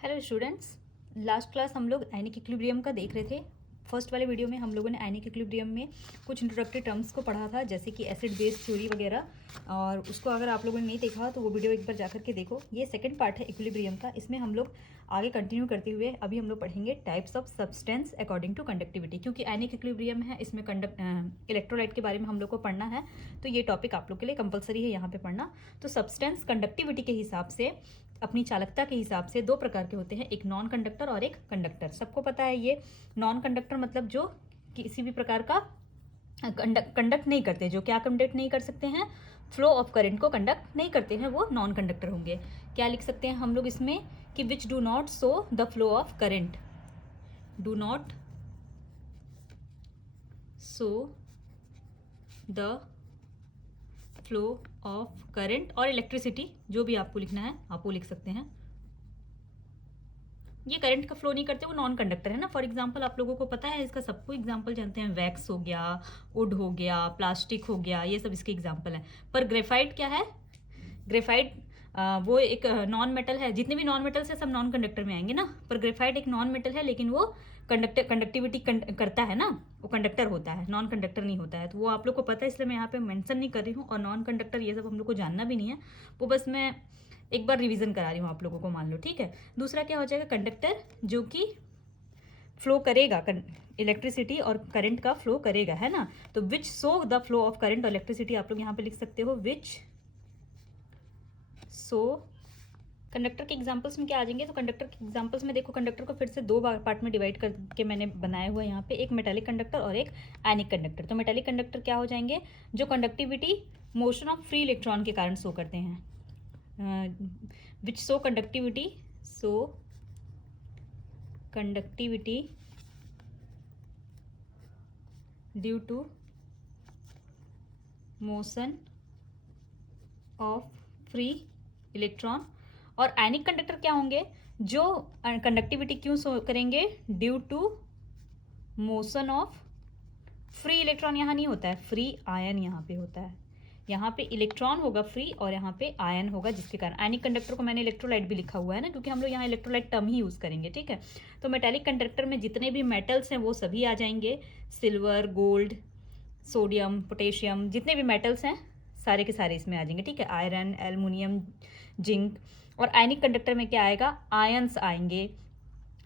Hello students, last class हम लोग ionic equilibrium का देख रहे थे। फर्स्ट वाले वीडियो में हम लोगों ने आयनिक इक्विलिब्रियम में कुछ इंट्रोडक्टरी टर्म्स को पढ़ा था, जैसे कि एसिड बेस थ्योरी वगैरह, और उसको अगर आप लोगों ने नहीं देखा तो वो वीडियो एक बार जाकर के देखो। ये सेकंड पार्ट है इक्विलिब्रियम का। इसमें हम लोग आगे कंटिन्यू करते हुए अभी हम लोग पढ़ेंगे types of substance according to conductivity, क्योंकि आयनिक इक्विलिब्रियम है, इसमें इलेक्ट्रोलाइट के बारे में हम लोग को पढ़ना है, तो ये टॉपिक आप लोग के लिए कंपलसरी है यहाँ पे पढ़ना। तो सब्सटेंस कंडक्टिविटी के हिसाब से, अपनी चालकता के हिसाब से दो प्रकार के होते हैं, एक नॉन कंडक्टर और एक कंडक्टर। सबको पता है ये नॉन कंडक्टर मतलब जो किसी भी प्रकार का कंडक्ट नहीं करते, जो क्या कंडक्ट नहीं कर सकते हैं, फ्लो ऑफ करंट को कंडक्ट नहीं करते हैं, वो नॉन कंडक्टर होंगे। क्या लिख सकते हैं हम लोग इसमें कि which do not show the flow of current, do not show the flow of current और इलेक्ट्रिसिटी, जो भी आपको लिखना है आप वो लिख सकते हैं। ये करंट का फ्लो नहीं करते, वो नॉन कंडक्टर है ना। फॉर एग्जांपल आप लोगों को पता है, इसका सबको एग्जांपल जानते हैं, वैक्स हो गया, वुड हो गया, प्लास्टिक हो गया, ये सब इसके एग्जांपल हैं। पर ग्रेफाइट क्या है? ग्रेफाइट वो एक नॉन मेटल है। जितने भी नॉन मेटल्स है सब नॉन कंडक्टर में आएंगे ना, पर ग्रेफाइट एक नॉन मेटल है, लेकिन वो कंडक्टिविटी करता है ना, वो कंडक्टर होता है, नॉन कंडक्टर नहीं होता है। तो वो आप लोग को पता है, इसलिए मैं यहाँ पे मेंशन नहीं कर रही हूँ। और नॉन कंडक्टर ये सब हम लोग को जानना भी नहीं है, वो बस मैं एक बार रिवीजन करा रही हूँ आप लोगों को, मान लो, ठीक है। दूसरा क्या हो जाएगा? कंडक्टर, जो कि फ्लो करेगा, इलेक्ट्रिसिटी और करंट का फ्लो करेगा, है ना। तो which show the flow of current और इलेक्ट्रिसिटी आप लोग यहाँ पे लिख सकते हो, विच सो। कंडक्टर के एग्जांपल्स में क्या आ जाएंगे? तो कंडक्टर के एग्जांपल्स में देखो, कंडक्टर को फिर से दो पार्ट में डिवाइड करके मैंने बनाया हुआ है यहाँ पे, एक मेटालिक कंडक्टर और एक आयनिक कंडक्टर। तो मेटालिक कंडक्टर क्या हो जाएंगे? जो conductivity motion of free electron के कारण शो करते हैं, which show conductivity, so conductivity due to motion of free electron. और आयनिक कंडक्टर क्या होंगे? जो कंडक्टिविटी क्यों शो करेंगे? Due to motion of free electron. यहाँ नहीं होता है, फ्री आयन यहाँ पे होता है। यहाँ पे इलेक्ट्रॉन होगा फ्री और यहाँ पे आयन होगा, जिसके कारण आयनिक कंडक्टर को मैंने इलेक्ट्रोलाइट भी लिखा हुआ है ना, क्योंकि हम लोग यहाँ इलेक्ट्रोलाइट टर्म ही यूज करेंगे, ठीक है। तो मेटालिक कंडक्टर में जितने भी मेटल्स हैं वो सभी आ जाएंगे, सिल्वर, गोल्ड, सोडियम, पोटेशियम, जितने भी मेटल्स हैं सारे के सारे इसमें आ जाएंगे, ठीक है। Iron, aluminium, zinc. और आयनिक कंडक्टर में क्या आएगा? आयंस आएंगे,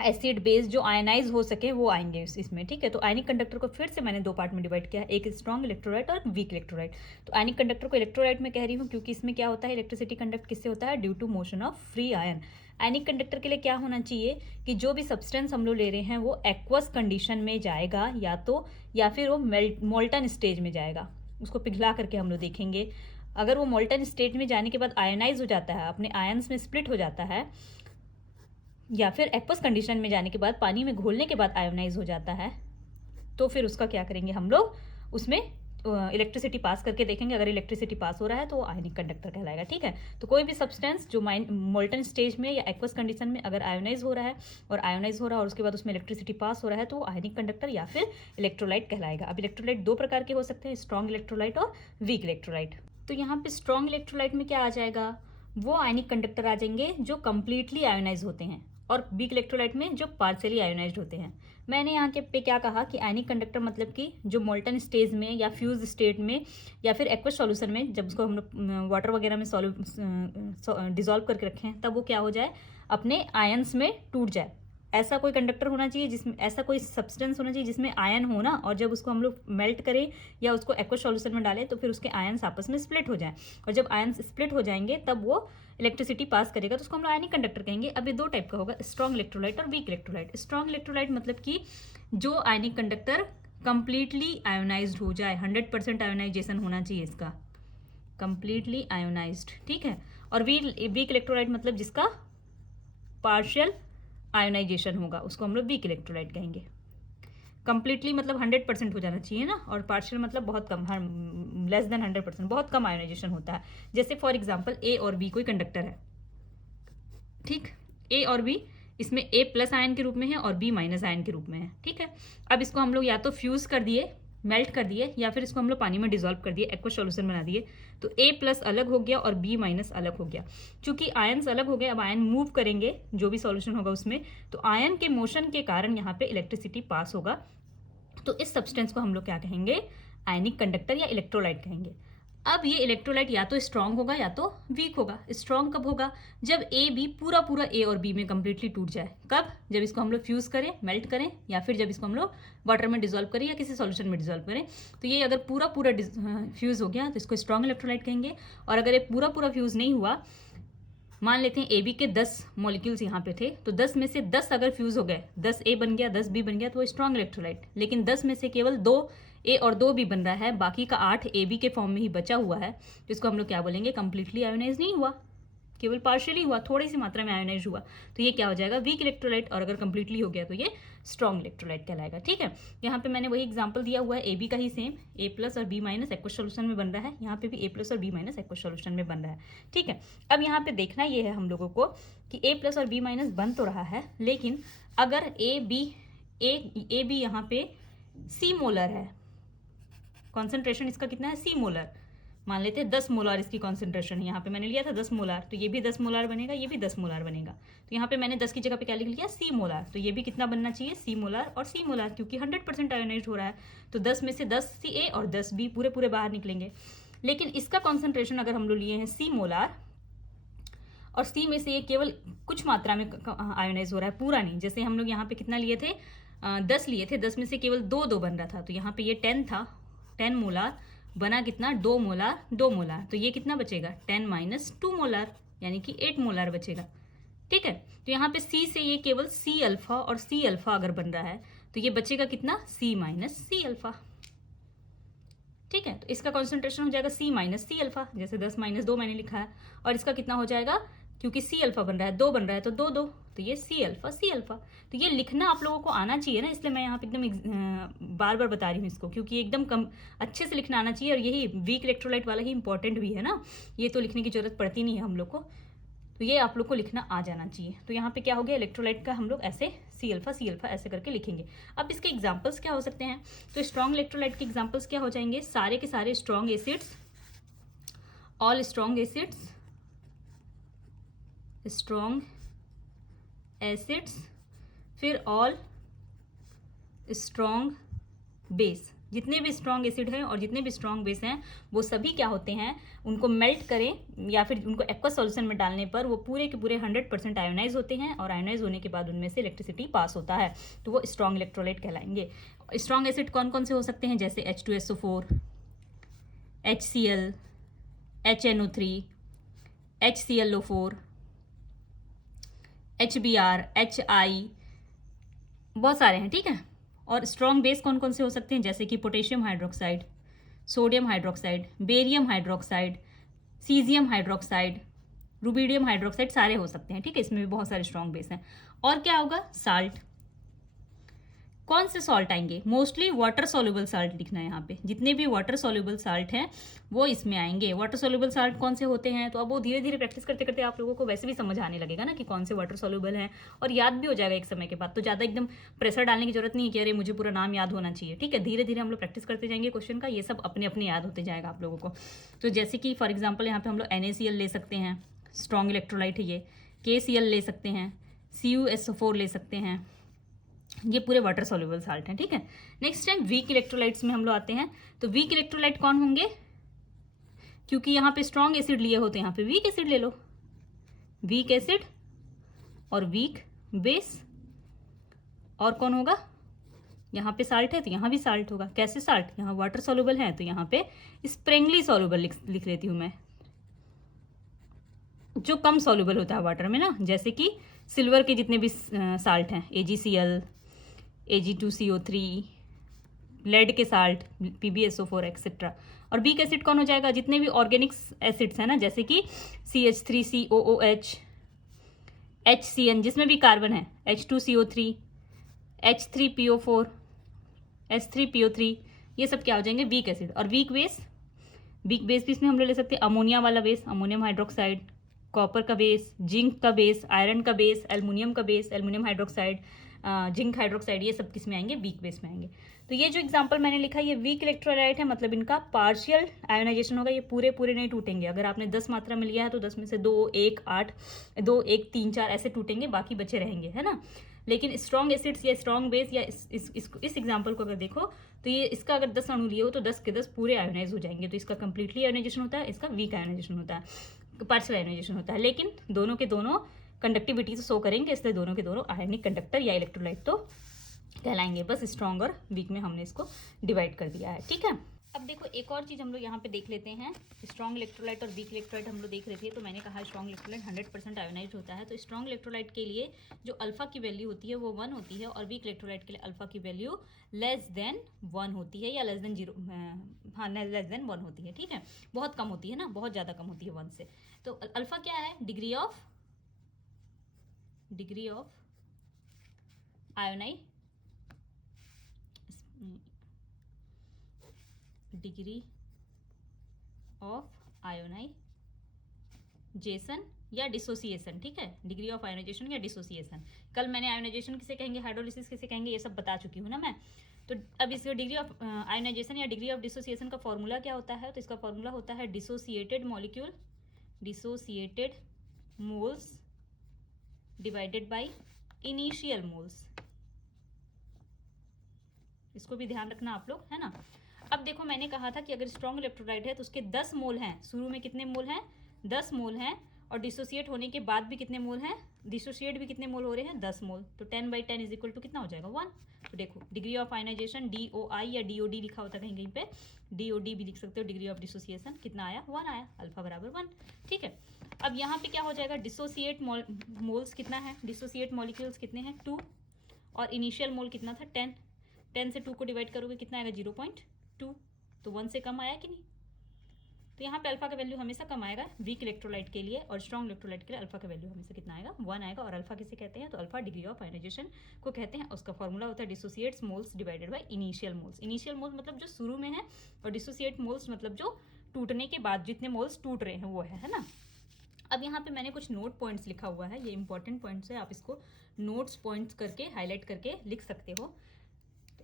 एसिड बेस जो आयनाइज हो सके वो आएंगे इसमें, ठीक है। तो आयनिक कंडक्टर को फिर से मैंने दो पार्ट में डिवाइड किया है, एक स्ट्रॉन्ग इलेक्ट्रोलाइट और वीक इलेक्ट्रोलाइट। तो आयनिक कंडक्टर को इलेक्ट्रोलाइट में कह रही हूँ, क्योंकि इसमें क्या होता है, इलेक्ट्रिसिटी कंडक्ट किससे होता है? Due to motion of free ion. Ionic conductor के लिए क्या होना चाहिए कि जो भी सब्सटेंस हम लोग ले रहे हैं वो एक्वस कंडीशन में जाएगा, या फिर वो मोल्टन स्टेज में जाएगा। उसको पिघला करके हम लोग देखेंगे। अगर वो मोल्टन स्टेज में जाने के बाद आयनाइज हो जाता है, अपने आयंस में स्प्लिट हो जाता है, या फिर एक्वस कंडीशन में जाने के बाद पानी में घोलने के बाद आयोनाइज हो जाता है, तो फिर उसका क्या करेंगे हम लोग? उसमें इलेक्ट्रिसिटी पास करके देखेंगे। अगर इलेक्ट्रिसिटी पास हो रहा है तो वो आयनिक कंडक्टर कहलाएगा, ठीक है। तो कोई भी सब्सटेंस जो मोल्टन स्टेज में या एक्वस कंडीशन में अगर आयोनाइज हो रहा है और उसके बाद उसमें इलेक्ट्रिसिटी पास हो रहा है, तो वो आयनिक कंडक्टर या फिर इलेक्ट्रोलाइट कहलाएगा। अब इलेक्ट्रोलाइट दो प्रकार के हो सकते हैं, स्ट्रॉन्ग इलेक्ट्रोलाइट और वीक इलेक्ट्रोलाइट। तो यहाँ पे स्ट्रॉन्ग इलेक्ट्रोलाइट में क्या आ जाएगा? वो आयनिक कंडक्टर आ जाएंगे जो कंप्लीटली आयोनाइज होते हैं, और वीक इलेक्ट्रोलाइट में जो पार्शियली आयोनाइज्ड होते हैं। मैंने यहाँ के पे क्या कहा कि आयनिक कंडक्टर मतलब कि जो मोल्टन स्टेज में या फ्यूज स्टेट में या फिर एक्वस सॉल्यूशन में, जब उसको हम लोग वाटर वगैरह में डिजोल्व करके रखें, तब वो क्या हो जाए? अपने आयंस में टूट जाए। ऐसा कोई कंडक्टर होना चाहिए जिसमें, ऐसा कोई सब्सटेंस होना चाहिए जिसमें आयन हो ना, और जब उसको हम लोग मेल्ट करें या उसको एक्वस सॉल्यूशन में डालें तो फिर उसके आयन्स आपस में स्प्लिट हो जाएं, और जब आयन्स स्प्लिट हो जाएंगे तब वो इलेक्ट्रिसिटी पास करेगा, तो उसको हम लोग आयनिक कंडक्टर कहेंगे। अब ये दो टाइप का होगा, स्ट्रॉन्ग इलेक्ट्रोलाइट और वीक इलेक्ट्रोलाइट। स्ट्रॉन्ग इलेक्ट्रोलाइट मतलब कि जो आयनिक कंडक्टर कंप्लीटली आयोनाइज्ड हो जाए, 100% आयोनाइजेशन होना चाहिए इसका, कंप्लीटली आयोनाइज्ड, ठीक है। और वीक इलेक्ट्रोलाइट मतलब जिसका पार्शियल आयोनाइजेशन होगा, उसको हम लोग वीक इलेक्ट्रोलाइट कहेंगे। कंप्लीटली मतलब 100% हो जाना चाहिए ना, और पार्शियल मतलब बहुत कम, लेस देन 100%, बहुत कम आयोनाइजेशन होता है। जैसे फॉर एग्जांपल ए और बी कोई कंडक्टर है, ठीक। ए और बी, इसमें ए प्लस आयन के रूप में है और बी माइनस आयन के रूप में है, ठीक है। अब इसको हम लोग या तो फ्यूज कर दिए, मेल्ट कर दिए या फिर इसको हम लोग पानी में डिजोल्व कर दिए, एक्वा सॉल्यूशन बना दिए, तो A+ अलग हो गया और B- अलग हो गया। चूंकि आयन्स अलग हो गए, अब आयन मूव करेंगे जो भी सॉल्यूशन होगा उसमें, तो आयन के मोशन के कारण यहाँ पे इलेक्ट्रिसिटी पास होगा। तो इस सब्सटेंस को हम लोग क्या कहेंगे, आयनिक कंडक्टर या इलेक्ट्रोलाइट कहेंगे। अब ये इलेक्ट्रोलाइट या तो स्ट्रांग होगा या तो वीक होगा। स्ट्रांग कब होगा, जब ए बी पूरा ए और बी में कंप्लीटली टूट जाए। कब, जब इसको हम लोग फ्यूज करें, मेल्ट करें, या फिर जब इसको हम लोग वाटर में डिजोल्व करें या किसी सॉल्यूशन में डिजोल्व करें। तो ये अगर पूरा फ्यूज हो गया तो इसको स्ट्रांग इलेक्ट्रोलाइट कहेंगे। और अगर ये पूरा फ्यूज नहीं हुआ, मान लेते हैं ए बी के 10 मॉलिक्यूल्स यहाँ पे थे, तो 10 में से 10 अगर फ्यूज हो गए, 10 ए बन गया 10 बी बन गया, तो वो स्ट्रांग इलेक्ट्रोलाइट। लेकिन 10 में से केवल 2 ए और 2 बी बन रहा है, बाकी का 8 ए बी के फॉर्म में ही बचा हुआ है, तो इसको हम लोग क्या बोलेंगे, कंप्लीटली आयोनाइज नहीं हुआ, केवल पार्शियली हुआ, थोड़ी सी मात्रा में आयोनाइज हुआ, तो ये क्या हो जाएगा, वीक इलेक्ट्रोलाइट। और अगर कंप्लीटली हो गया तो ये स्ट्रॉन्ग इलेक्ट्रोलाइट कहलाएगा। ठीक है, यहाँ पे मैंने वही एग्जांपल दिया हुआ है, ए बी का ही सेम, A+ और B- एक्वस सॉल्यूशन में बन रहा है, यहाँ पे भी A+ और B- एक्वस सॉल्यूशन में बन रहा है। ठीक है, अब यहाँ पे देखना ये है हम लोगों को कि A+ और B- बन तो रहा है, लेकिन अगर ए बी यहाँ पे C मोलर है, कॉन्सेंट्रेशन इसका कितना है, C मोलर, मान लेते हैं 10 मोलार इसकी कॉन्सेंट्रेशन है, यहाँ पे मैंने लिया था 10 मोलार, तो ये भी 10 मोलार बनेगा, ये भी 10 मोलार बनेगा। तो यहाँ पे मैंने 10 की जगह पे क्या लिख लिया, C मोलार, तो ये भी कितना बनना चाहिए, C मोलार और C मोलार, क्योंकि 100% आयोनाइज्ड हो रहा है, तो 10 में से 10 Ca और 10 B पूरे बाहर निकलेंगे। लेकिन इसका कॉन्सेंट्रेशन अगर हम लोग लिए हैं C मोलार, और C में से ये केवल कुछ मात्रा में आयोनाइज हो रहा है, पूरा नहीं। जैसे हम लोग यहाँ पे कितना लिए थे, 10 लिए थे, 10 में से केवल 2 बन रहा था, तो यहाँ पे ये 10 था, 10 मोलार बना कितना, 2 मोलार, तो ये कितना बचेगा, 10 - 2 मोलार, यानी कि 8 मोलार बचेगा। ठीक है, तो यहाँ पे C से ये केवल C अल्फा और C अल्फा अगर बन रहा है, तो ये बचेगा कितना, C - C अल्फा। ठीक है, तो इसका कॉन्सेंट्रेशन हो जाएगा C - C अल्फा, जैसे 10 - 2 मैंने लिखा है, और इसका कितना हो जाएगा, क्योंकि C अल्फा बन रहा है, 2 बन रहा है, तो 2, तो ये C अल्फा। तो ये लिखना आप लोगों को आना चाहिए ना, इसलिए मैं यहाँ पे एकदम बार बता रही हूँ इसको, क्योंकि एकदम कम अच्छे से लिखना आना चाहिए, और यही वीक इलेक्ट्रोलाइट वाला ही इंपॉर्टेंट भी है ना, ये तो लिखने की जरूरत पड़ती नहीं है हम लोग को, तो ये आप लोग को लिखना आ जाना चाहिए। तो यहाँ पे क्या हो गया, इलेक्ट्रोलाइट का हम लोग ऐसे C अल्फा ऐसे करके लिखेंगे। अब इसके एग्जाम्पल्स क्या हो सकते हैं, तो स्ट्रॉन्ग इलेक्ट्रोलाइट के एग्जाम्पल्स क्या हो जाएंगे, सारे के सारे strong acids, all strong acids, फिर ऑल स्ट्रॉन्ग बेस। जितने भी स्ट्रॉन्ग एसिड हैं और जितने भी स्ट्रॉन्ग बेस हैं, वो सभी क्या होते हैं, उनको मेल्ट करें या फिर उनको एक्वस सॉल्यूशन में डालने पर वो पूरे के पूरे 100% आयोनाइज होते हैं, और आयोनाइज होने के बाद उनमें से इलेक्ट्रिसिटी पास होता है, तो वो स्ट्रॉन्ग इलेक्ट्रोलाइट कहलाएंगे। स्ट्रॉन्ग एसिड कौन कौन से हो सकते हैं, जैसे H2SO4, HCl, HNO3, HClO4, HBr, HI, बहुत सारे हैं। ठीक है, और स्ट्रॉन्ग बेस कौन कौन से हो सकते हैं, जैसे कि potassium hydroxide, sodium hydroxide, barium hydroxide, caesium hydroxide, rubidium hydroxide, सारे हो सकते हैं। ठीक है, इसमें भी बहुत सारे स्ट्रॉन्ग बेस हैं। और क्या होगा, साल्ट, कौन से सॉल्ट आएंगे, मोस्टली वाटर सोल्यूबल साल्ट लिखना है यहाँ पे, जितने भी वाटर सोल्यूबल साल्ट हैं वो इसमें आएंगे। वाटर सोल्यूबल साल्ट कौन से होते हैं, तो अब वो धीरे धीरे प्रैक्टिस करते करते आप लोगों को वैसे भी समझ आने लगेगा ना कि कौन से वाटर सोल्यूबल हैं, और याद भी हो जाएगा एक समय के बाद, तो ज़्यादा एकदम प्रेशर डालने की जरूरत नहीं है कि अरे मुझे पूरा नाम याद होना चाहिए। ठीक है, धीरे धीरे हम लोग प्रैक्टिस करते जाएंगे क्वेश्चन का, ये सब अपने अपने याद होते जाएगा आप लोगों को। तो जैसे कि फॉर एग्जाम्पल यहाँ पे हम लोग NaCl ले सकते हैं, स्ट्रॉन्ग इलेक्ट्रोलाइट है ये, KCl ले सकते हैं, CuSO4 ले सकते हैं, ये पूरे वाटर सोल्यूबल साल्ट हैं। ठीक है, नेक्स्ट टाइम वीक इलेक्ट्रोलाइट्स में हम लोग आते हैं, तो वीक इलेक्ट्रोलाइट कौन होंगे, क्योंकि यहाँ पे स्ट्रॉन्ग एसिड लिए होते हैं, यहाँ पे वीक एसिड ले लो, वीक एसिड और वीक बेस, और कौन होगा, यहाँ पे साल्ट है तो यहाँ भी साल्ट होगा। कैसे साल्ट, यहाँ वाटर सोल्यूबल है तो यहाँ पे स्प्रेंगली सोल्यूबल लिख लेती हूँ मैं, जो कम सोल्यूबल होता है वाटर में ना, जैसे कि सिल्वर के जितने भी साल्ट हैं, AgCl, Ag2CO3, लेड के साल्ट PbSO4 एक्सेट्रा। और वीक एसिड कौन हो जाएगा, जितने भी ऑर्गेनिक्स एसिड्स हैं ना, जैसे कि CH3COOH, HCN जिसमें भी कार्बन है, H2CO3, H3PO4, H3PO3, ये सब क्या हो जाएंगे, वीक एसिड। और वीक बेस भी इसमें हम लोग ले सकते हैं अमोनिया वाला बेस, अमोनियम हाइड्रोक्साइड, कॉपर का बेस, जिंक का बेस, आयरन का बेस, एल्युमिनियम का base, aluminium hydroxide, zinc hydroxide, ये सब किस में आएंगे, वीक बेस में आएंगे। तो ये जो एग्जांपल मैंने लिखा ये वीक इलेक्ट्रोलाइट है, मतलब इनका पार्शियल आयोनाइजेशन होगा, ये पूरे पूरे नहीं टूटेंगे। अगर आपने 10 मात्रा में लिया है तो 10 में से 2, 1, 8, 2, 1, 3, 4 ऐसे टूटेंगे, बाकी बचे रहेंगे, है ना। लेकिन स्ट्रॉन्ग एसिड्स या स्ट्रॉन्ग बेस या इस एग्जाम्पल को अगर देखो तो ये इसका अगर 10 अणु लिए हो तो 10 के 10 पूरे आयोनाइज हो जाएंगे। तो इसका कंप्लीटली आयोनाइजेशन होता है, इसका वीक आयोनाइजेशन होता है, पार्शियल आयोनाइजेशन होता है। लेकिन दोनों के दोनों कंडक्टिविटी तो शो करेंगे, इसलिए दोनों के दोनों आयनिक कंडक्टर या इलेक्ट्रोलाइट तो कहलाएंगे। बस स्ट्रॉन्ग और वीक में हमने इसको डिवाइड कर दिया है, ठीक है। अब देखो एक और चीज़ हम लोग यहाँ पे देख लेते हैं, स्ट्रॉन्ग इलेक्ट्रोलाइट और वीक इलेक्ट्रोलाइट हम लोग देख रहे थे। तो मैंने कहा स्ट्रॉन्ग इलेक्ट्रोलाइट 100% आयोनाइज होता है। तो स्ट्रॉन्ग इलेक्ट्रोलाइट के लिए जो अल्फा की वैल्यू होती है वो 1 होती है, और वीक इलेक्ट्रोलाइट के लिए अल्फा की वैल्यू लेस देन 1 होती है, या लेस देन 0, हाँ लेस देन 1 होती है, ठीक है। बहुत कम होती है ना, बहुत ज़्यादा कम होती है 1 से। तो अल्फा क्या है, डिग्री ऑफ आयोनाइजेशन या डिसोसिएशन, ठीक है। डिग्री ऑफ आयोनाइजेशन या डिसोसिएशन, कल मैंने आयोनाइजेशन किसे कहेंगे, हाइड्रोलिसिस किसे कहेंगे, ये सब बता चुकी हूँ ना मैं। तो अब इसका डिग्री ऑफ आयोनाइजेशन या डिग्री ऑफ डिसोसिएशन का फॉर्मूला क्या होता है, तो इसका फॉर्मूला होता है dissociated moles divided by initial moles. इसको भी ध्यान रखना आप लोग, है ना। अब देखो मैंने कहा था कि अगर स्ट्रॉन्ग इलेक्ट्रोलाइट है तो उसके 10 मोल हैं, शुरू में कितने मोल हैं, 10 मोल हैं, और डिसोसिएट होने के बाद भी कितने मोल हैं, डिसोसिएट भी कितने मोल हो रहे हैं, 10 मोल। तो 10/10 इज इक्वल टू कितना हो जाएगा, 1। तो देखो डिग्री ऑफ आयोनाइजेशन DOI या DOD लिखा होता है कहीं कहीं पे, DOD भी लिख सकते हो। डिग्री ऑफ डिसोसिएशन कितना आया, 1 आया, अल्फा बराबर 1, ठीक है। अब यहाँ पे क्या हो जाएगा, डिसोसिएट मोल्स कितना है, डिसोसिएट मॉलिक्यूल्स कितने हैं, 2, और इनिशियल मोल कितना था, 10। 10 से 2 को डिवाइड करोगे कितना आएगा, 0.2। तो 1 से कम आया कि नहीं। तो यहाँ पे अल्फा का वैल्यू हमेशा कम आएगा वीक इलेक्ट्रोलाइट के लिए, और स्ट्रॉन्ग इलेक्ट्रोलाइट के लिए अल्फा का वैल्यू हमेशा कितना आएगा, 1 आएगा। और अल्फा किसे कहते हैं, तो अल्फा डिग्री ऑफ आयोनाइजेशन को कहते हैं। उसका फॉर्मूला होता है dissociates moles divided by initial moles. Initial moles मतलब जो शुरू में है, और डिसोसिएट मोल्स मतलब जो टूटने के बाद जितने मोल्स टूट रहे हैं वो है ना। अब यहाँ पे मैंने कुछ नोट पॉइंट्स लिखा हुआ है, ये इंपॉर्टेंट पॉइंट्स है, आप इसको नोट्स पॉइंट्स करके हाईलाइट करके लिख सकते हो।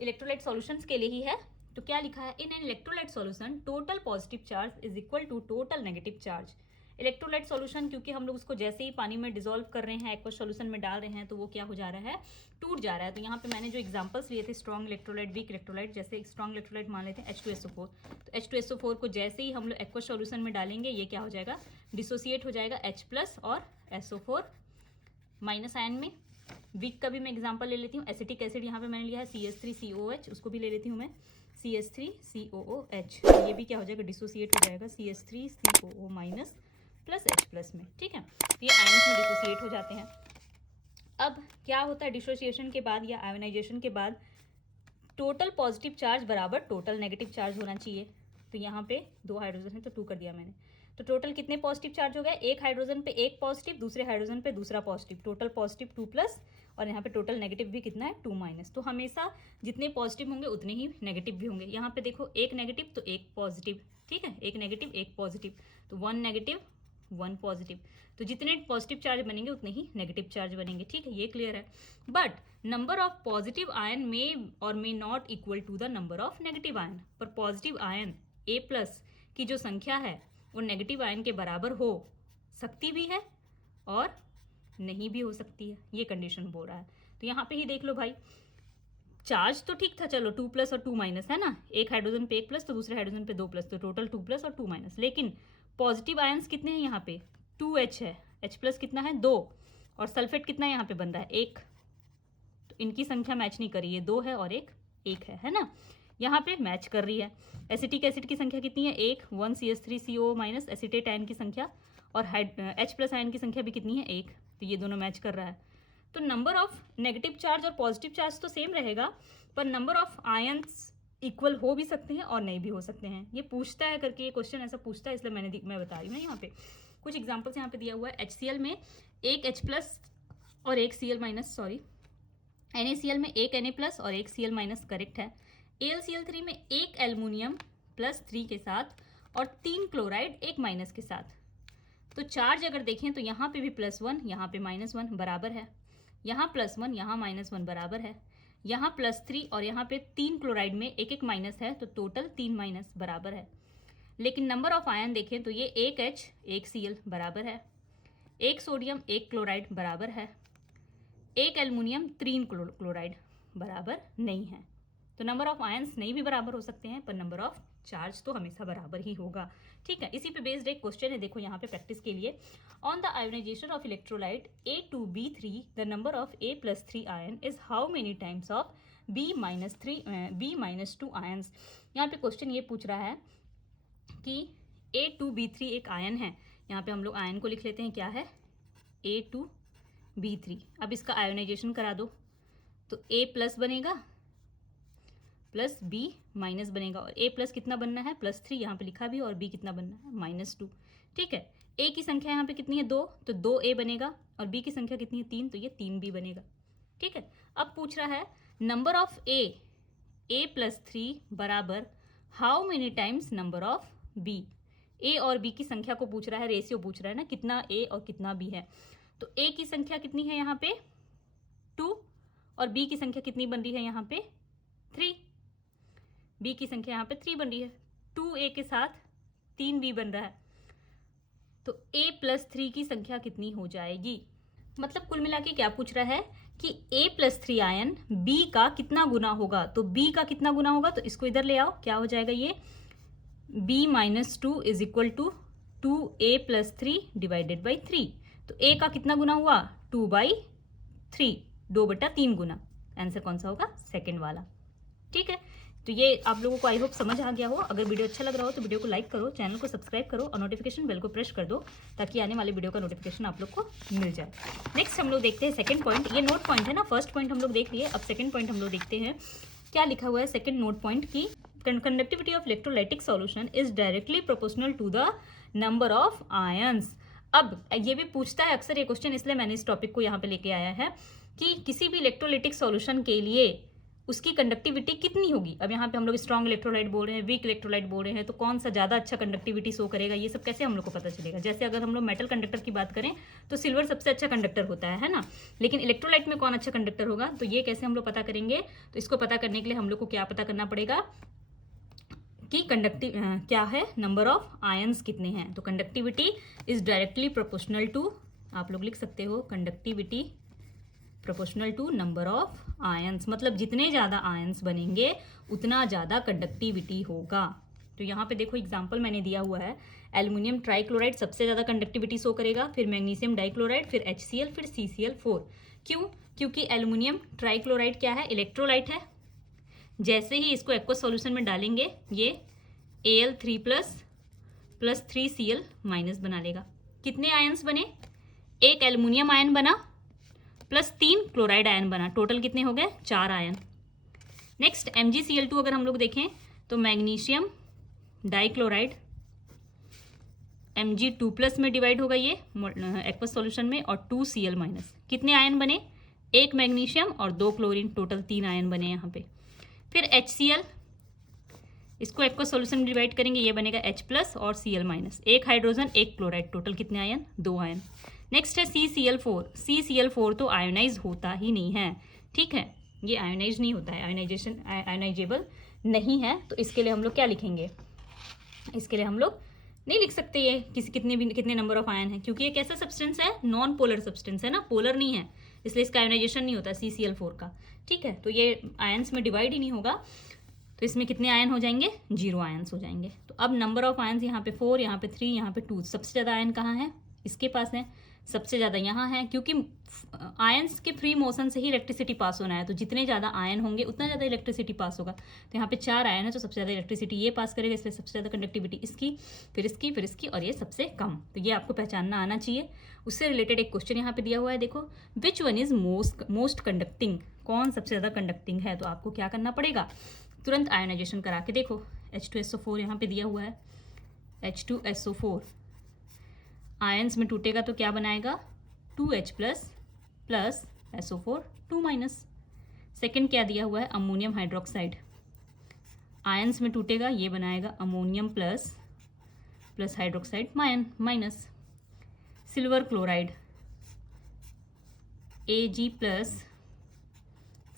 इलेक्ट्रोलाइट सॉल्यूशंस के लिए ही है। तो क्या लिखा है, in an electrolyte solution total positive charge is equal to total negative charge. Electrolyte solution, क्योंकि हम लोग उसको जैसे ही पानी में डिसॉल्व कर रहे हैं, एक्वस सॉल्यूशन में डाल रहे हैं, तो वो क्या हो जा रहा है, टूट जा रहा है। तो यहाँ पे मैंने जो एग्जांपल्स लिए थे स्ट्रॉन्ग इलेक्ट्रोलाइट, वीक इलेक्ट्रोलाइट, जैसे स्ट्रॉन्ग इलेक्ट्रोलाइट मान लेते हैं H2SO4। तो H2SO4 को जैसे ही हम लोग एक्वस सॉल्यूशन में डालेंगे, ये क्या हो जाएगा, डिसोसिएट हो जाएगा H+ और SO4 माइनस आयन में। वीक का भी मैं एग्जांपल ले लेती हूँ। एसिटिक एसिड यहाँ पे मैंने लिया है CH3COOH, उसको भी ले लेती हूँ मैं, CH3COOH। ये भी क्या हो जाएगा, डिसोसिएट हो जाएगा CH3COO माइनस प्लस H+ में, ठीक है। ये आयन्स में डिसोसिएट हो जाते हैं। अब क्या होता है डिसोसिएशन के बाद या आयोनाइजेशन के बाद, टोटल पॉजिटिव चार्ज बराबर टोटल नेगेटिव चार्ज होना चाहिए। तो यहाँ पे 2 हाइड्रोजन है तो 2 कर दिया मैंने। तो टोटल कितने पॉजिटिव चार्ज हो गए, एक हाइड्रोजन पे एक पॉजिटिव, दूसरे हाइड्रोजन पे दूसरा पॉजिटिव, टोटल पॉजिटिव 2+, और यहाँ पे टोटल नेगेटिव भी कितना है, 2-। तो हमेशा जितने पॉजिटिव होंगे उतने ही नेगेटिव भी होंगे। यहाँ पे देखो एक नेगेटिव तो एक पॉजिटिव, ठीक है, एक नेगेटिव एक पॉजिटिव, तो 1 नेगेटिव 1 पॉजिटिव। तो जितने पॉजिटिव चार्ज बनेंगे उतने ही नेगेटिव चार्ज बनेंगे, ठीक है, ये क्लियर है। But number of positive ion may or may not equal to the number of negative ion. पर पॉजिटिव आयन A+ की जो संख्या है वो नेगेटिव आयन के बराबर हो सकती भी है और नहीं भी हो सकती है, ये कंडीशन बोल रहा है। तो यहाँ पे ही देख लो भाई, चार्ज तो ठीक था, चलो 2+ और 2- है ना, एक हाइड्रोजन पे 1+ तो दूसरे हाइड्रोजन पे 2+, तो टोटल 2+ और 2-। लेकिन पॉजिटिव आयंस कितने हैं यहाँ पे, 2H है, H+ कितना है 2, और सल्फेट कितना यहाँ पे बन रहा है 1। तो इनकी संख्या मैच नहीं करी है, 2 है और 1 है ना, यहाँ पे मैच कर रही है। एसिटिक एसिड की संख्या कितनी है 1 CH3CO माइनस एसिटेट आयन की संख्या, और H+ आयन की संख्या भी कितनी है 1। तो ये दोनों मैच कर रहा है। तो नंबर ऑफ नेगेटिव चार्ज और पॉजिटिव चार्ज तो सेम रहेगा, पर नंबर ऑफ आयंस इक्वल हो भी सकते हैं और नहीं भी हो सकते हैं। ये पूछता है करके, ये क्वेश्चन ऐसा पूछता है, इसलिए मैं बता रही हूँ ना। यहाँ पे कुछ एग्जाम्पल्स यहाँ पे दिया हुआ है। HCl में एक H+ और एक Cl-, सॉरी, NaCl में एक Na+ और एक Cl-, करेक्ट है। AlCl3 में एक एल्युमिनियम +3 के साथ और 3 क्लोराइड एक माइनस के साथ। तो चार्ज अगर देखें तो यहाँ पे भी +1, यहाँ पे -1 बराबर है। यहाँ +1 यहाँ -1 बराबर है, यहाँ +3 और यहाँ पे 3 क्लोराइड में एक एक माइनस है तो टोटल 3 माइनस बराबर है। लेकिन नंबर ऑफ आयन देखें तो ये 1 H 1 Cl बराबर है, 1 सोडियम 1 क्लोराइड बराबर है, 1 एल्युमिनियम 3 क्लोराइड बराबर नहीं है। तो नंबर ऑफ आयंस नहीं भी बराबर हो सकते हैं पर नंबर ऑफ चार्ज तो हमेशा बराबर ही होगा। ठीक है, इसी पे बेस्ड एक क्वेश्चन है, देखो यहाँ पे प्रैक्टिस के लिए। On the ionisation of electrolyte A2B3 the number of A+3 ion is how many times of B-2 ions. यहाँ पे क्वेश्चन ये पूछ रहा है कि A2B3 एक आयन है, यहाँ पे हम लोग आयन को लिख लेते हैं, क्या है A2B3। अब इसका आयोनाइजेशन करा दो तो A+ बनेगा प्लस B- बनेगा, और A+ कितना बनना है +3 यहाँ पे लिखा भी, और B कितना बनना है -2। ठीक है, A की संख्या यहाँ पे कितनी है 2, तो 2A बनेगा, और B की संख्या कितनी है 3, तो ये 3B बनेगा। ठीक है, अब पूछ रहा है नंबर ऑफ A+3 बराबर how many times number of B। A और B की संख्या को पूछ रहा है, रेशियो पूछ रहा है ना, कितना A और कितना B है। तो A की संख्या कितनी है यहाँ पे 2, और B की संख्या कितनी बन रही है यहाँ पे 3। B की संख्या यहाँ पे 3 बन रही है, 2A के साथ 3B बन रहा है, तो A+3 की संख्या कितनी हो जाएगी। मतलब कुल मिला के क्या पूछ रहा है कि A+3 आयन B का कितना गुना होगा। तो B का कितना गुना होगा, तो इसको इधर ले आओ, क्या हो जाएगा ये B-2 is equal to 2A+3 divided by 3। तो A का कितना गुना हुआ 2/3, 2/3 गुना। आंसर कौन सा होगा, सेकंड वाला। ठीक है, तो ये आप लोगों को आई होप समझ आ गया हो। अगर वीडियो अच्छा लग रहा हो तो वीडियो को लाइक करो, चैनल को सब्सक्राइब करो और नोटिफिकेशन बेल को प्रेस कर दो ताकि आने वाले वीडियो का नोटिफिकेशन आप लोग को मिल जाए। नेक्स्ट हम लोग देखते हैं सेकंड पॉइंट। ये नोट पॉइंट है ना, फर्स्ट पॉइंट हम लोग देख लिए, अब सेकंड पॉइंट हम लोग देखते हैं क्या लिखा हुआ है। सेकंड नोट पॉइंट की conductivity of electrolytic solution is directly proportional to the number of ions. अब ये भी पूछता है अक्सर ये क्वेश्चन, इसलिए मैंने इस टॉपिक को यहाँ पे लेके आया है कि किसी भी इलेक्ट्रोलाइटिक सॉल्यूशन के लिए उसकी कंडक्टिविटी कितनी होगी। अब यहाँ पे हम लोग स्ट्रॉन्ग इलेक्ट्रोलाइट बोल रहे हैं, वीक इलेक्ट्रोलाइट बोल रहे हैं, तो कौन सा ज़्यादा अच्छा कंडक्टिविटी शो करेगा, ये सब कैसे हम लोग को पता चलेगा। जैसे अगर हम लोग मेटल कंडक्टर की बात करें तो सिल्वर सबसे अच्छा कंडक्टर होता है ना, लेकिन इलेक्ट्रोलाइट में कौन अच्छा कंडक्टर होगा, तो ये कैसे हम लोग पता करेंगे। तो इसको पता करने के लिए हम लोग को क्या पता करना पड़ेगा कि क्या है, नंबर ऑफ आयंस कितने हैं। तो conductivity is directly proportional to, आप लोग लिख सकते हो conductivity proportional to number of ions, मतलब जितने ज़्यादा आयंस बनेंगे उतना ज़्यादा कंडक्टिविटी होगा। तो यहाँ पे देखो एग्जांपल मैंने दिया हुआ है, एल्युमिनियम ट्राइक्लोराइड सबसे ज़्यादा कंडक्टिविटी शो करेगा, फिर मैग्नीशियम डाइक्लोराइड, फिर HCl, फिर CCl4। क्यों, क्योंकि एल्युमिनियम ट्राइक्लोराइड क्या है, इलेक्ट्रोलाइट है। जैसे ही इसको एक्वस सॉल्यूशन में डालेंगे ये Al3+ + 3Cl- बना लेगा। कितने आयंस बने, एक एल्युमिनियम आयन बना प्लस 3 क्लोराइड आयन बना, टोटल कितने हो गए 4 आयन। नेक्स्ट MgCl2 अगर हम लोग देखें तो मैग्नीशियम डाइक्लोराइड Mg2+ में डिवाइड होगा ये एक्वस सॉल्यूशन में, और 2Cl-। कितने आयन बने, एक मैग्नीशियम और 2 क्लोरीन, टोटल 3 आयन बने यहाँ पे। फिर HCl, इसको एक्वस सॉल्यूशन में डिवाइड करेंगे, ये बनेगा H+ और Cl-, एक हाइड्रोजन एक क्लोराइड, टोटल कितने आयन 2 आयन। नेक्स्ट है CCl4। CCl4 तो आयोनाइज होता ही नहीं है, ठीक है, ये आयोनाइज नहीं होता है, आयोनाइजेबल नहीं है। तो इसके लिए हम लोग क्या लिखेंगे, इसके लिए हम लोग नहीं लिख सकते ये कितने नंबर ऑफ आयन है, क्योंकि ये कैसा सब्सटेंस है, नॉन पोलर सब्सटेंस है ना, पोलर नहीं है, इसलिए इसका आयोनाइजेशन नहीं होता CCl4 का। ठीक है, तो ये आयंस में डिवाइड ही नहीं होगा, तो इसमें कितने आयन हो जाएंगे, 0 आयंस हो जाएंगे। तो अब नंबर ऑफ आयंस यहाँ पे 4, यहाँ पे 3, यहाँ पे 2। सबसे ज़्यादा आयन कहाँ है, इसके पास है, सबसे ज़्यादा यहाँ है, क्योंकि आयंस के फ्री मोशन से ही इलेक्ट्रिसिटी पास होना है, तो जितने ज़्यादा आयन होंगे उतना ज़्यादा इलेक्ट्रिसिटी पास होगा। तो यहाँ पे 4 आयन है, तो सबसे ज़्यादा इलेक्ट्रिसिटी ये पास करेगा, इसलिए सबसे ज़्यादा कंडक्टिविटी इसकी, फिर इसकी, फिर इसकी, और ये सबसे कम। तो ये आपको पहचानना आना चाहिए। उससे रिलेटेड एक क्वेश्चन यहाँ पे दिया हुआ है, देखो which one is most conducting, कौन सबसे ज़्यादा कंडक्टिंग है। तो आपको क्या करना पड़ेगा, तुरंत आयोनाइजेशन करा के देखो। H2SO4 यहाँ पे दिया हुआ है, H2SO4 आयंस में टूटेगा तो क्या बनाएगा, 2H+ + SO4 2-। सेकेंड क्या दिया हुआ है, अमोनियम हाइड्रोक्साइड, आयंस में टूटेगा ये बनाएगा ammonium plus hydroxide minus. Silver chloride Ag plus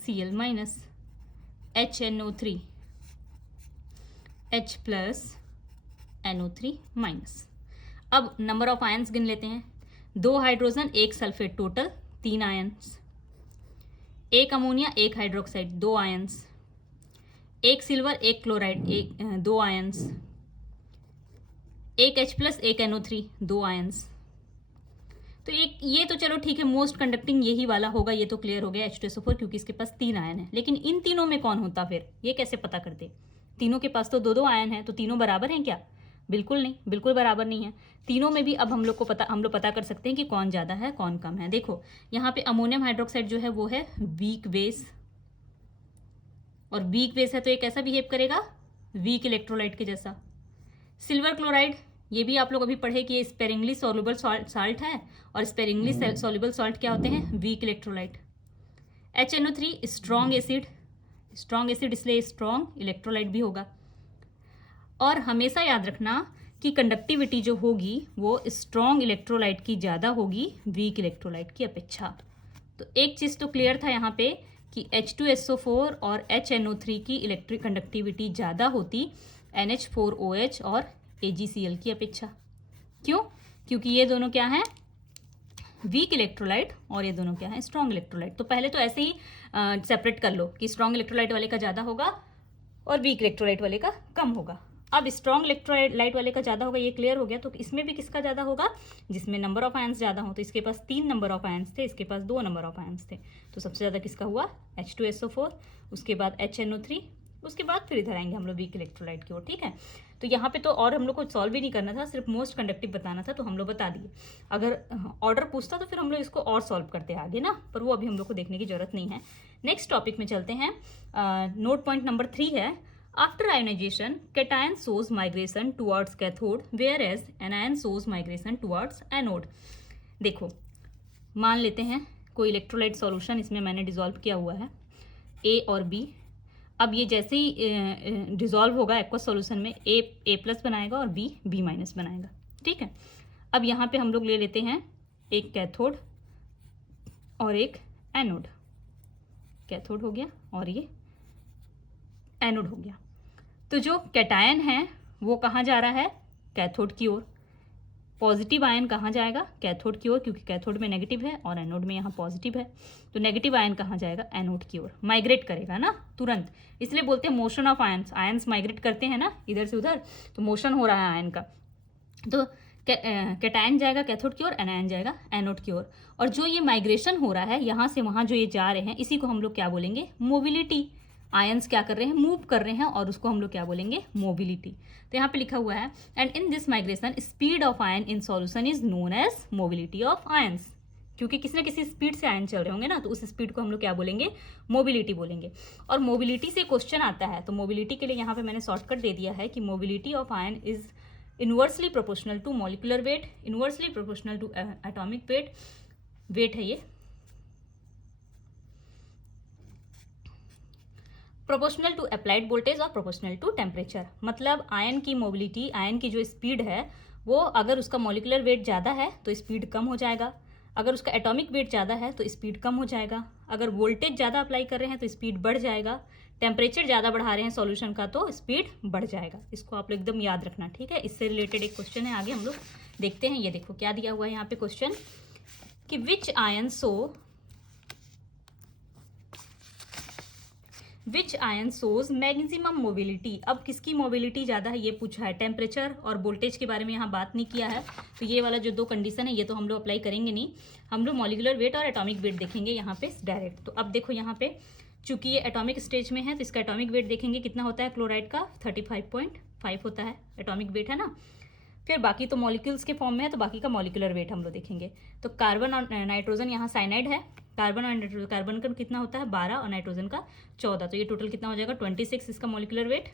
Cl minus HNO3 H plus NO3 minus. अब नंबर ऑफ आयन्स गिन लेते हैं। 2 hydrogen 1 sulphate, total 3 ions. 1 ammonia 1 hydroxide, 2 ions. 1 silver 1 chloride, 2 ions. 1 H plus 1 NO3, 2 ions. तो एक ये तो चलो ठीक है, मोस्ट कंडक्टिंग यही वाला होगा, ये तो क्लियर हो गया H2SO4, क्योंकि इसके पास 3 आयन है। लेकिन इन तीनों में कौन होता फिर, ये कैसे पता करते? तीनों के पास तो 2-2 आयन है, तो तीनों बराबर हैं क्या? बिल्कुल नहीं, बिल्कुल बराबर नहीं है। तीनों में भी अब हम लोग पता कर सकते हैं कि कौन ज़्यादा है कौन कम है। देखो यहाँ पे अमोनियम हाइड्रोक्साइड जो है वो है वीक बेस, और वीक बेस है तो ये कैसा बिहेव करेगा? वीक इलेक्ट्रोलाइट के जैसा। सिल्वर क्लोराइड, ये भी आप लोग अभी पढ़े कि ये स्पेरिंगली सॉल्युबल साल्ट है, और स्पेरिंगली सॉल्युबल साल्ट क्या होते हैं? Weak electrolyte. HNO3 strong acid, strong acid इसलिए स्ट्रॉन्ग इलेक्ट्रोलाइट भी होगा। और हमेशा याद रखना कि कंडक्टिविटी जो होगी वो स्ट्रॉन्ग इलेक्ट्रोलाइट की ज़्यादा होगी वीक इलेक्ट्रोलाइट की अपेक्षा। तो एक चीज़ तो क्लियर था यहाँ पे कि H2SO4 और HNO3 की इलेक्ट्रिक कंडक्टिविटी ज़्यादा होती NH4OH और AgCl की अपेक्षा। क्यों? क्योंकि ये दोनों क्या हैं? वीक इलेक्ट्रोलाइट, और ये दोनों क्या हैं? Strong electrolyte. तो पहले तो ऐसे ही सेपरेट कर लो कि स्ट्रॉन्ग इलेक्ट्रोलाइट वाले का ज़्यादा होगा और वीक इलेक्ट्रोलाइट वाले का कम होगा। अब स्ट्रॉन्ग इलेक्ट्रोलाइट वाले का ज़्यादा होगा, ये क्लियर हो गया। तो इसमें भी किसका ज़्यादा होगा? जिसमें नंबर ऑफ आयन्स ज़्यादा हो। तो इसके पास 3 नंबर ऑफ आयन्स थे, इसके पास 2 नंबर ऑफ आयन्स थे। तो सबसे ज़्यादा किसका हुआ? H2SO4, उसके बाद HNO3, उसके बाद फिर इधर आएंगे हम लोग वीक इलेक्ट्रोलाइट की ओर। ठीक है, तो यहाँ पे तो और हम लोग को सॉल्व भी नहीं करना था, सिर्फ मोस्ट कंडक्टिव बताना था, तो हम लोग बता दिए। अगर ऑर्डर पूछता तो फिर हम लोग इसको और सॉल्व करते आगे ना, पर वो अभी हम लोग को देखने की जरूरत नहीं है। नेक्स्ट टॉपिक में चलते हैं। नोट पॉइंट नंबर 3 है, after ionisation cation shows migration towards cathode whereas anion shows migration towards anode. देखो मान लेते हैं कोई इलेक्ट्रोलाइट सॉल्यूशन इसमें मैंने डिसॉल्व किया हुआ है, A और B। अब ये जैसे ही डिसॉल्व होगा एक्वस सॉल्यूशन में, A प्लस बनाएगा और B माइनस बनाएगा। ठीक है, अब यहाँ पे हम लोग ले लेते हैं एक कैथोड और एक एनोड। कैथोड हो गया और ये एनोड हो गया। तो जो कैटायन है वो कहाँ जा रहा है? कैथोड की ओर। पॉजिटिव आयन कहाँ जाएगा? कैथोड की ओर, क्योंकि कैथोड में नेगेटिव है और एनोड में यहाँ पॉजिटिव है। तो नेगेटिव आयन कहाँ जाएगा? एनोड की ओर। माइग्रेट करेगा ना तुरंत, इसलिए बोलते हैं motion of ions. Ions migrate करते हैं ना इधर से उधर, तो मोशन हो रहा है आयन का। तो कैटायन जाएगा कैथोड की ओर, एनायन जाएगा एनोड की ओर। और जो ये माइग्रेशन हो रहा है यहाँ से वहाँ जो ये जा रहे हैं, इसी को हम लोग क्या बोलेंगे? मोबिलिटी। आयंस क्या कर रहे हैं? मूव कर रहे हैं, और उसको हम लोग क्या बोलेंगे? मोबिलिटी। तो यहाँ पे लिखा हुआ है, and in this migration speed of ion in solution is known as mobility of ions. क्योंकि किसी न किसी स्पीड से आयन चल रहे होंगे ना, तो उस स्पीड को हम लोग क्या बोलेंगे? मोबिलिटी बोलेंगे। और मोबिलिटी से क्वेश्चन आता है, तो मोबिलिटी के लिए यहाँ पे मैंने शॉर्टकट दे दिया है कि mobility of ion is inversely proportional to molecular weight, inversely proportional to atomic weight. Weight है ये प्रोपोर्शनल टू अप्लाइड वोल्टेज और प्रोपोर्शनल टू टेम्परेचर। मतलब आयन की मोबिलिटी, आयन की जो स्पीड है वो, अगर उसका मॉलिकुलर वेट ज़्यादा है तो स्पीड कम हो जाएगा, अगर उसका एटॉमिक वेट ज़्यादा है तो स्पीड कम हो जाएगा, अगर वोल्टेज ज़्यादा अप्लाई कर रहे हैं तो स्पीड बढ़ जाएगा, टेम्परेचर ज़्यादा बढ़ा रहे हैं सॉल्यूशन का तो स्पीड बढ़ जाएगा। इसको आप लोग एकदम याद रखना। ठीक है, इससे रिलेटेड एक क्वेश्चन है, आगे हम लोग देखते हैं। ये देखो क्या दिया हुआ है यहाँ पे क्वेश्चन कि विच आयन शोज मैक्सिमम मोबिलिटी। अब किसकी मोबिलिटी ज़्यादा है ये पूछा है। टेम्परेचर और वोल्टेज के बारे में यहाँ बात नहीं किया है, तो ये वाला जो 2 कंडीशन है ये तो हम लोग अप्लाई करेंगे नहीं। हम लोग मॉलिकुलर वेट और एटॉमिक वेट देखेंगे यहाँ पे डायरेक्ट। तो अब देखो यहाँ पे चूंकि ये एटॉमिक स्टेज में है तो इसका एटॉमिक वेट देखेंगे कितना होता है। क्लोराइड का 35.5 होता है एटॉमिक वेट, है ना। फिर बाकी तो मॉलिक्यूल्स के फॉर्म में है, तो बाकी का मॉलिकुलर वेट हम लोग देखेंगे। तो कार्बन और नाइट्रोजन यहाँ साइनाइड है, कार्बन और नाइट्रोजन, कार्बन का कितना होता है 12 और नाइट्रोजन का 14, तो ये टोटल कितना हो जाएगा 26 इसका मॉलिकुलर वेट।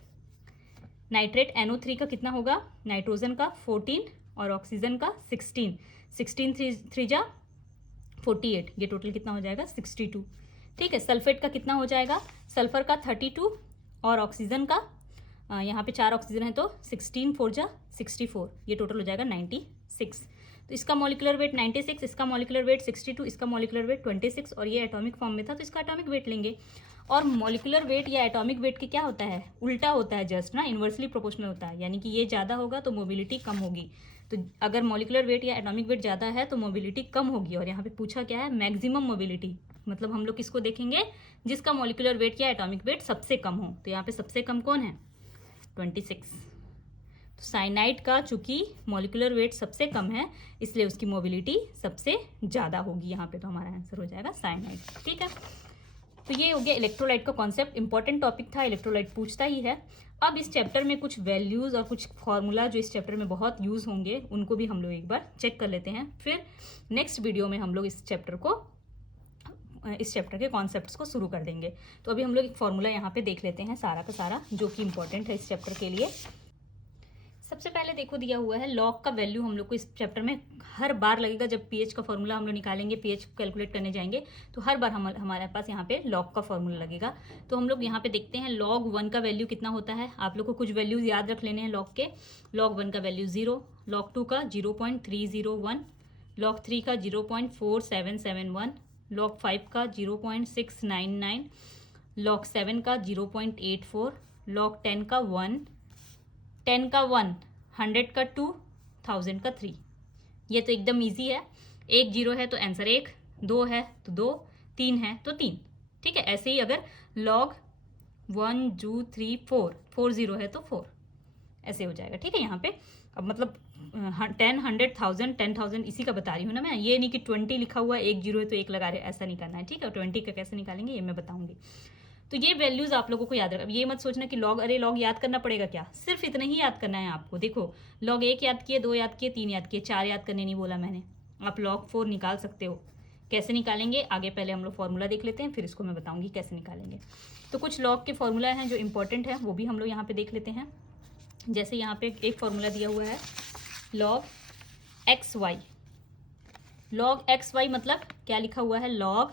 नाइट्रेट NO3 का कितना होगा? नाइट्रोजन का 14 और ऑक्सीजन का 16, 16 3 जा 48, ये टोटल कितना हो जाएगा 62। ठीक है, सल्फेट का कितना हो जाएगा? सल्फर का 32 और ऑक्सीजन का यहाँ पे 4 ऑक्सीजन है तो 16 4 जा 64, ये टोटल हो जाएगा 96। तो इसका मॉलिक्यूलर वेट 96, इसका मॉलिक्यूलर वेट 62, इसका मॉलिक्यूलर वेट 26 और ये एटॉमिक फॉर्म में था तो इसका एटॉमिक वेट लेंगे। और मॉलिक्यूलर वेट या एटॉमिक वेट के क्या होता है, उल्टा होता है, जस्ट ना इन्वर्सली प्रोपोर्शनल होता है, यानी कि ये ज़्यादा होगा तो मोबिलिटी कम होगी। तो अगर मॉलिक्यूलर वेट या एटॉमिक वेट ज़्यादा है तो मोबिलिटी कम होगी। और यहाँ पे पूछा क्या है, मैक्सिमम मोबिलिटी, मतलब हम लोग किसको देखेंगे, जिसका मॉलिक्यूलर वेट या एटॉमिक वेट सबसे कम हो। तो यहाँ पे सबसे कम कौन है, 26। तो साइनाइड का चूंकि मॉलिक्यूलर वेट सबसे कम है इसलिए उसकी मोबिलिटी सबसे ज़्यादा होगी। यहाँ पे तो हमारा आंसर हो जाएगा साइनाइड। ठीक है, तो ये हो गया इलेक्ट्रोलाइट का कॉन्सेप्ट। इंपॉर्टेंट टॉपिक था, इलेक्ट्रोलाइट पूछता ही है। अब इस चैप्टर में कुछ वैल्यूज़ और कुछ फॉर्मूला जो इस चैप्टर में बहुत यूज़ होंगे उनको भी हम लोग एक बार चेक कर लेते हैं। फिर नेक्स्ट वीडियो में हम लोग इस चैप्टर के कॉन्सेप्ट्स को शुरू कर देंगे। तो अभी हम लोग एक फॉर्मूला यहाँ पे देख लेते हैं सारा का सारा, जो कि इंपॉर्टेंट है इस चैप्टर के लिए। सबसे पहले देखो दिया हुआ है लॉग का वैल्यू हम लोग को इस चैप्टर में हर बार लगेगा। जब पीएच का फॉर्मूला हम लोग निकालेंगे, पीएच कैलकुलेट करने जाएंगे तो हर बार हमारे पास यहाँ पे लॉग का फॉर्मूला लगेगा। तो हम लोग यहाँ पे देखते हैं log 1 का वैल्यू कितना होता है। आप लोग को कुछ वैल्यूज याद रख लेने हैं लॉग के। log 1 का वैल्यू 0, log 2 का 0.301, log 3 का 0.4771, log 5 का 0.699, log 7 का 0.84, log 10 का 1, 10 का 1, 100 का 2, 1000 का 3। ये तो एकदम इजी है। 1 0 है तो आंसर 1, 2 है तो 2, 3 है तो 3। ठीक है, ऐसे ही अगर log 1 2 3 4, 4 0 है तो 4, ऐसे हो जाएगा। ठीक है, यहाँ पे अब मतलब 10 100 1000 10,000 इसी का बता रही हूँ ना मैं। ये नहीं कि 20 लिखा हुआ है, 1 0 है तो 1 लगा रहे, ऐसा नहीं करना है। ठीक है, 20 का कैसे निकालेंगे ये मैं बताऊंगी। तो ये वैल्यूज़ आप लोगों को याद रखना। ये मत सोचना कि लॉग, अरे लॉग याद करना पड़ेगा क्या, सिर्फ इतना ही याद करना है आपको। देखो log 1 याद किए, 2 याद किए, 3 याद किए, 4 याद करने नहीं बोला मैंने। आप log 4 निकाल सकते हो। कैसे निकालेंगे आगे पहले हम लोग फॉर्मूला देख लेते हैं, फिर इसको मैं बताऊंगी कैसे निकालेंगे। तो कुछ log के फॉर्मूला हैं जो इंपॉर्टेंट है, वो भी हम लोग यहाँ पे देख लेते हैं। जैसे यहाँ पे एक फॉर्मूला दिया हुआ है log XY। log XY मतलब क्या लिखा हुआ है, log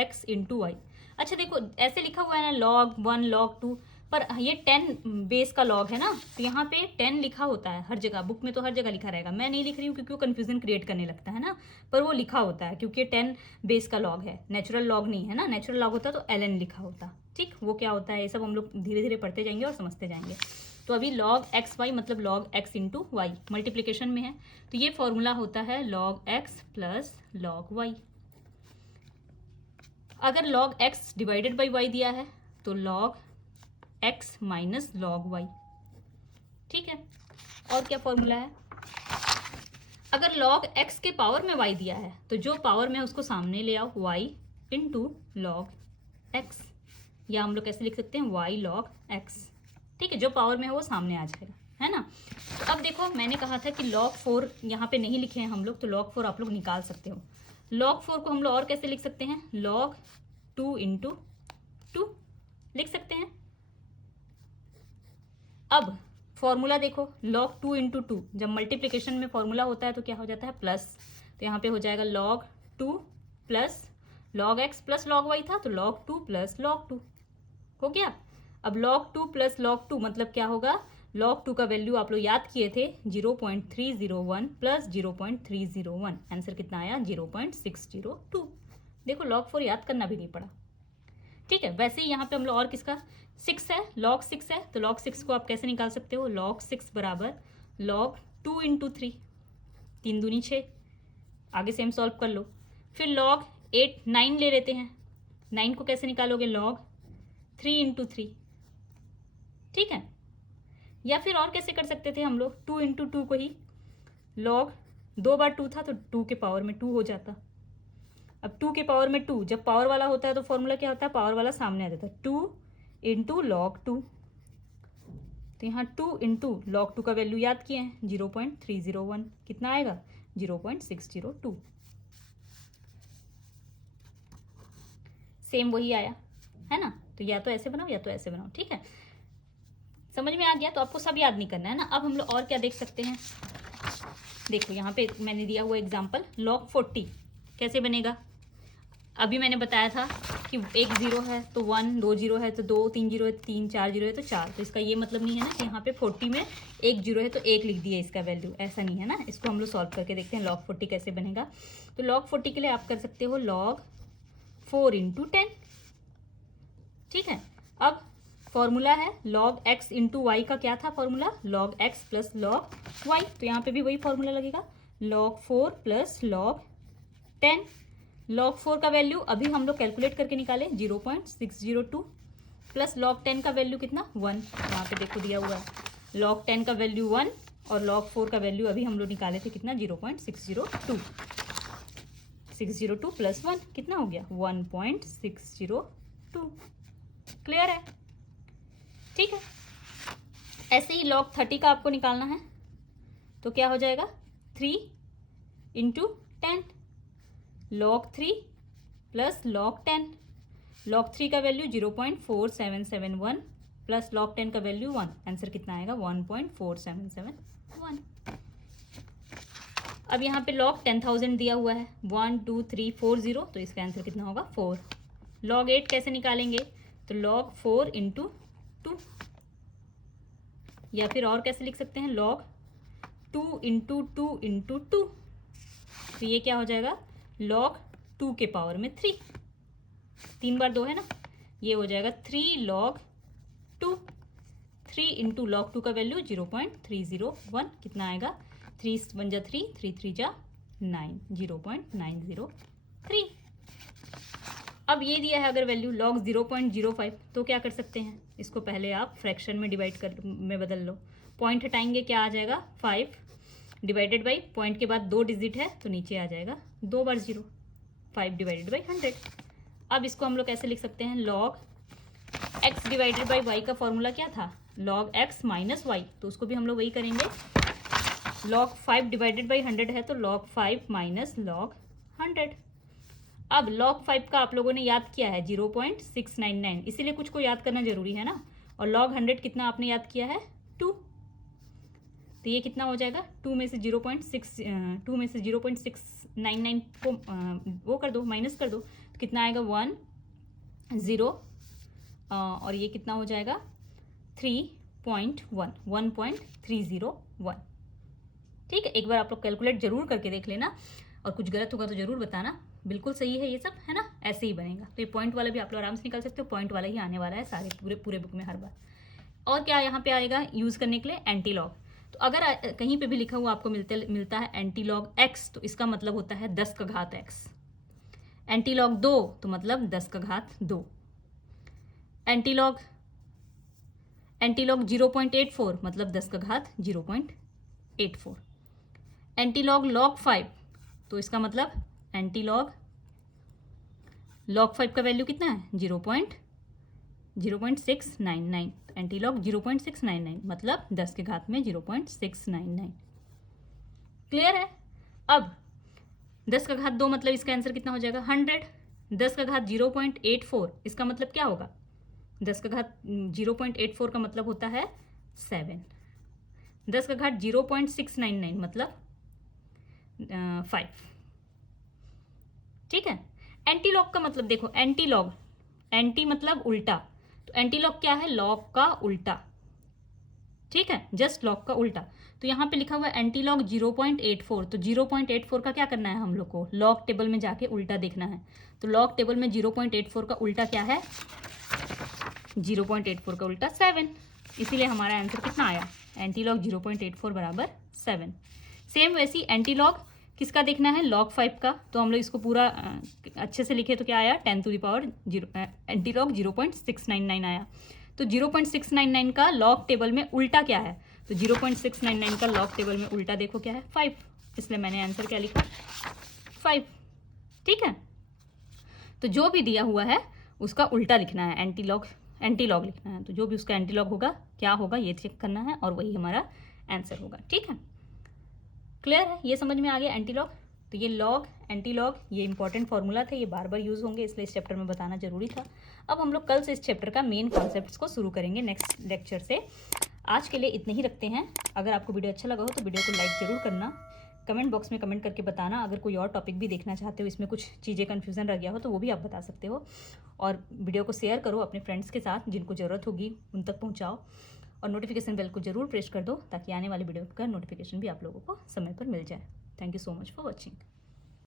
X इंटू वाई। अच्छा देखो ऐसे लिखा हुआ है ना log 1 log 2, पर ये 10 बेस का log है ना, तो यहाँ पे 10 लिखा होता है हर जगह, बुक में तो हर जगह लिखा रहेगा। मैं नहीं लिख रही हूँ क्योंकि वो कन्फ्यूजन क्रिएट करने लगता है ना, पर वो लिखा होता है क्योंकि 10 बेस का log है, नेचुरल log नहीं है ना। नेचुरल log होता तो ln लिखा होता। ठीक, वो क्या होता है ये सब हम लोग धीरे धीरे पढ़ते जाएंगे और समझते जाएंगे। तो अभी log XY मतलब log X into Y, multiplication में है तो ये फॉर्मूला होता है log X plus log Y। अगर log x divided by y दिया है तो log x minus log y। ठीक है, और क्या फॉर्मूला है, अगर log x के पावर में y दिया है तो जो पावर में उसको सामने ले आओ, y इंटू log x, या हम लोग कैसे लिख सकते हैं y log x। ठीक है, जो पावर में है वो सामने आ जाएगा, है ना। तो अब देखो मैंने कहा था कि log 4 यहाँ पे नहीं लिखे हैं हम लोग, तो log 4 आप लोग निकाल सकते हो। log 4 को हम लोग और कैसे लिख सकते हैं, log 2 इंटू 2 लिख सकते हैं। अब फॉर्मूला देखो log 2 इंटू 2, जब मल्टीप्लिकेशन में फॉर्मूला होता है तो क्या हो जाता है प्लस, तो यहाँ पे हो जाएगा log 2 plus log x plus log y था तो log 2 प्लस log 2 हो गया। अब log 2 प्लस log 2 मतलब क्या होगा, log 2 का वैल्यू आप लोग याद किए थे 0.301 प्लस 0.301, आंसर कितना आया 0.602। देखो log 4 याद करना भी नहीं पड़ा। ठीक है, वैसे ही यहाँ पे हम लोग और किसका 6 है, log 6 है तो log 6 को आप कैसे निकाल सकते हो, log 6 बराबर log 2 इंटू 3, 3 दूनी 6, आगे सेम सॉल्व कर लो। फिर log 9 ले लेते हैं, 9 को कैसे निकालोगे, log 3 इंटू 3। ठीक है, या फिर और कैसे कर सकते थे हम लोग, 2 इंटू 2 को ही log 2 बार 2 था तो 2 के पावर में 2 हो जाता। अब 2 के पावर में 2, जब पावर वाला होता है तो फॉर्मूला क्या होता है, पावर वाला सामने आ जाता है, 2 इंटू log 2। तो यहाँ 2 इंटू log 2 का वैल्यू याद किए हैं 0.301, कितना आएगा 0.602। सेम वही आया है ना। तो या तो ऐसे बनाओ या तो ऐसे बनाओ। ठीक है, समझ में आ गया। तो आपको सब याद नहीं करना है ना। अब हम लोग और क्या देख सकते हैं, देखो यहाँ पे मैंने दिया हुआ एग्जाम्पल log 40 कैसे बनेगा। अभी मैंने बताया था कि एक जीरो है तो 1, 2 जीरो है तो 2, 3 जीरो है तो 3, 4 जीरो है तो 4। तो इसका ये मतलब नहीं है ना कि यहाँ पे 40 में एक जीरो है तो 1 लिख दिया इसका वैल्यू, ऐसा नहीं है ना। इसको हम लोग सॉल्व करके देखते हैं log 40 कैसे बनेगा। तो log 40 के लिए आप कर सकते हो log 4 × 10, ठीक है। अब फॉर्मूला है log x × y का क्या था formula, log x plus log y। तो यहाँ पे भी वही फॉर्मूला लगेगा, log 4 प्लस log 10। log 4 का वैल्यू अभी हम लोग कैलकुलेट करके निकाले 0.602 प्लस log 10 का वैल्यू कितना 1, वहाँ पे देखो दिया हुआ है log 10 का वैल्यू 1 और log 4 का वैल्यू अभी हम लोग निकाले थे कितना 0.602। 602 प्लस 1 कितना हो गया 1.602। क्लियर है, ठीक है। ऐसे ही log 30 का आपको निकालना है तो क्या हो जाएगा 3 × 10, log 3 प्लस log 10। log 3 का वैल्यू 0.4771 प्लस log 10 का वैल्यू 1, आंसर कितना आएगा 1.4771। अब यहाँ पे log 10,000 दिया हुआ है 1, 2, 3, 4 0, तो इसका आंसर कितना होगा 4। log 8 कैसे निकालेंगे, तो log 4 × 2, या फिर और कैसे लिख सकते हैं log 2 × 2 × 2। तो ये क्या हो जाएगा log 2 के पावर में 3, 3 बार 2 है ना, ये हो जाएगा 3 log 2। 3 × log 2 का वैल्यू 0.301, कितना आएगा 3 1 जा 3, 3 3 जा 9, 0.903। अब ये दिया है अगर वैल्यू log 0.05, तो क्या कर सकते हैं, इसको पहले आप फ्रैक्शन में डिवाइड कर में बदल लो। पॉइंट हटाएंगे क्या आ जाएगा 5 डिवाइडेड बाई, पॉइंट के बाद 2 डिजिट है तो नीचे आ जाएगा 2 बार 0, 5 डिवाइडेड बाई 100। अब इसको हम लोग कैसे लिख सकते हैं, log x divided by y का फॉर्मूला क्या था log x माइनस y, तो उसको भी हम लोग वही करेंगे। log 5 डिवाइडेड बाई 100 है तो log 5 माइनस log 100। अब log 5 का आप लोगों ने याद किया है 0.699, इसीलिए कुछ को याद करना जरूरी है ना। और log 100 कितना आपने याद किया है 2, तो ये कितना हो जाएगा 2 में से 0.699 को वो कर दो, माइनस कर दो, तो कितना आएगा 1 0, और ये कितना हो जाएगा 3.1, 1.301। ठीक है, एक बार आप लोग कैलकुलेट जरूर करके देख लेना, और कुछ गलत होगा तो जरूर बताना। बिल्कुल सही है ये सब, है ना, ऐसे ही बनेगा। तो ये पॉइंट वाला भी आप लोग आराम से निकाल सकते हो, पॉइंट वाला ही आने वाला है सारे पूरे बुक में हर बार। और क्या यहाँ पे आएगा यूज़ करने के लिए एंटी लॉग। तो अगर कहीं पे भी लिखा हुआ आपको मिलता है एंटी लॉग एक्स, तो इसका मतलब होता है 10 का घात एक्स। एंटी लॉग 2 तो मतलब 10 का घात 2। एंटी लॉग 0.84 मतलब 10 का घात 0.84। एंटी लॉग 5 तो इसका मतलब एंटी लॉग 5 का वैल्यू कितना है 0.699। एंटी लॉग 0.699 मतलब 10 के घात में 0.699। क्लियर है। अब 10 का घात 2 मतलब इसका आंसर कितना हो जाएगा 100। 10 का घात 0.84 इसका मतलब क्या होगा, 10 का घात 0.84 का मतलब होता है 7। 10 का घात 0.699 मतलब 5। ठीक है। एंटी लॉग का मतलब देखो, एंटी लॉग, एंटी मतलब उल्टा, तो एंटी लॉग क्या है लॉग का उल्टा। ठीक है, जस्ट लॉग का उल्टा। तो यहाँ पे लिखा हुआ है एंटी लॉग 0.84, तो 0.84 का क्या करना है हम लोग को, लॉग टेबल में जाके उल्टा देखना है। तो लॉग टेबल में 0.84 का उल्टा क्या है, 0.84 का उल्टा 7, इसीलिए हमारा आंसर कितना आया, एंटी लॉग 0.84 बराबर 7। सेम वैसी एंटी लॉग किसका देखना है, log 5 का। तो हम लोग इसको पूरा अच्छे से लिखे तो क्या आया 10 to the power 0, antilog 0.699 आया। तो 0.699 का लॉग टेबल में उल्टा क्या है, तो 0.699 का लॉग टेबल में उल्टा देखो क्या है 5, इसलिए मैंने आंसर क्या लिखा 5। ठीक है, तो जो भी दिया हुआ है उसका उल्टा लिखना है, एंटी लॉग लिखना है। तो जो भी उसका एंटी लॉग होगा क्या होगा ये चेक करना है, और वही हमारा आंसर होगा। ठीक है, क्लियर है, ये समझ में आ गया एंटी लॉग। तो ये लॉग, एंटी लॉग, ये इंपॉर्टेंट फार्मूला थे, ये बार बार यूज़ होंगे, इसलिए इस चैप्टर में बताना जरूरी था। अब हम लोग कल से इस चैप्टर का मेन कॉन्सेप्ट्स को शुरू करेंगे नेक्स्ट लेक्चर से। आज के लिए इतने ही रखते हैं। अगर आपको वीडियो अच्छा लगा हो तो वीडियो को लाइक ज़रूर करना, कमेंट बॉक्स में कमेंट करके बताना। अगर कोई और टॉपिक भी देखना चाहते हो, इसमें कुछ चीज़ें कन्फ्यूज़न रह गया हो तो वो भी आप बता सकते हो। और वीडियो को शेयर करो अपने फ्रेंड्स के साथ, जिनको ज़रूरत होगी उन तक पहुँचाओ। और नोटिफिकेशन बेल को ज़रूर प्रेस कर दो ताकि आने वाली वीडियो का नोटिफिकेशन भी आप लोगों को समय पर मिल जाए। Thank you so much for watching.